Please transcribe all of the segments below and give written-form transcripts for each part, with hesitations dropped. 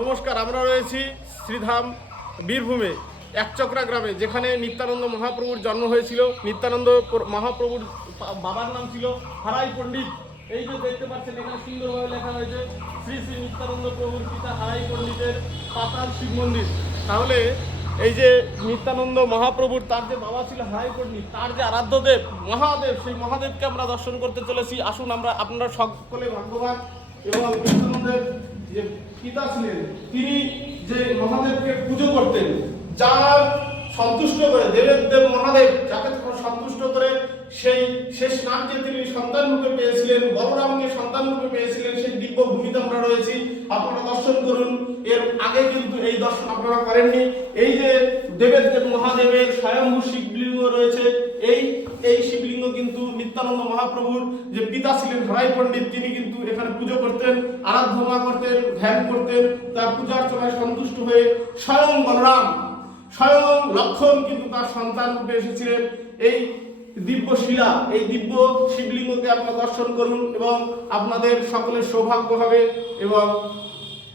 নমস্কার, আমরা রয়েছি শ্রীধাম বীরভূমে একচক্রা গ্রামে, যেখানে নিত্যানন্দ মহাপ্রভুর জন্ম হয়েছিল। নিত্যানন্দ মহাপ্রভুর বাবার নাম ছিল হারাই পণ্ডিত। এই যে দেখতে পাচ্ছেন এখানে সুন্দরভাবে লেখা হয়েছে শ্রী শ্রী নিত্যানন্দ প্রভুর পিতা হারাই পণ্ডিতের পাতাল শিব মন্দির। তাহলে এই যে নিত্যানন্দ মহাপ্রভুর তার যে বাবা ছিল হারাই পণ্ডিত, তার যে আরাধ্য দেব মহাদেব, সেই মহাদেবকে আমরা দর্শন করতে চলেছি। আসুন, আপনারা সকলে ভাগ্যবান। এবং নিত্যানন্দের যে পিতা ছিলেন, তিনি যে মহাদেবকে পুজো করতেন, যার সন্তুষ্ট করে দেবের দেব মহাদেব যাকে সন্তুষ্ট করে সেই শেষ নামকে তিনি সন্তান রূপে পেয়েছিলেন, বলরামকে সন্তান রূপে পেয়েছিলেন, সেই দিব্য ভূমিতে আমরা রয়েছি। আপনারা দর্শন করুন। এর আগে কিন্তু এই দর্শন আপনারা করেননি। এই যে দেবের দেব মহাদেবের স্বয়ম্ভূ শিবলিঙ্গ রয়েছে, এই শিবলিঙ্গ কিন্তু নিত্যানন্দ মহাপ্রভুর যে পিতা ছিলেন হারাই পণ্ডিত, তিনি কিন্তু এখানে পুজো করতেন, আরাধনা করতেন, ধ্যান করতেন। তার পূজার্চনায় সন্তুষ্ট হয়ে স্বয়ং বলরাম, স্বয়ং লক্ষণ কিন্তু তার সন্তান রূপে এসেছিলেন। এই দিব্য শিলা, এই দিব্য শিবলিঙ্গকে আপনারা দর্শন করুন এবং আপনাদের সকলের সৌভাগ্য হবে এবং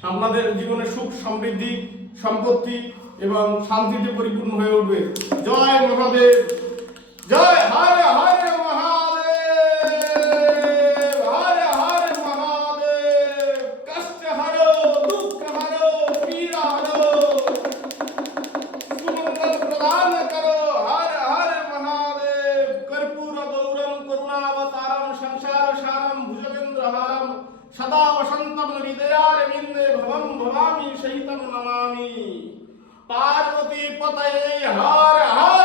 আপনাদের জীবনে সুখ সমৃদ্ধি সম্পত্তি এবং শান্তিতে পরিপূর্ণ হয়ে উঠবে। জয় মহাদেব, জয় হরে হরে মহাদেব, হরে হরে মহাদেব। কষ্ট হরো, দুঃখ হরো, পীড়া হরো, সুমঙ্গল প্রদান করো। হরে হরে মহাদেব। কর্পূর গৌরম করুণাবতারম সংসার সারম ভুজগেন্দ্রহারম সদা বসন্তম হৃদয়ারবিন্দে ভবম ভবামি সহিতম নমামি। পার্বতী পতয়ে হর হর।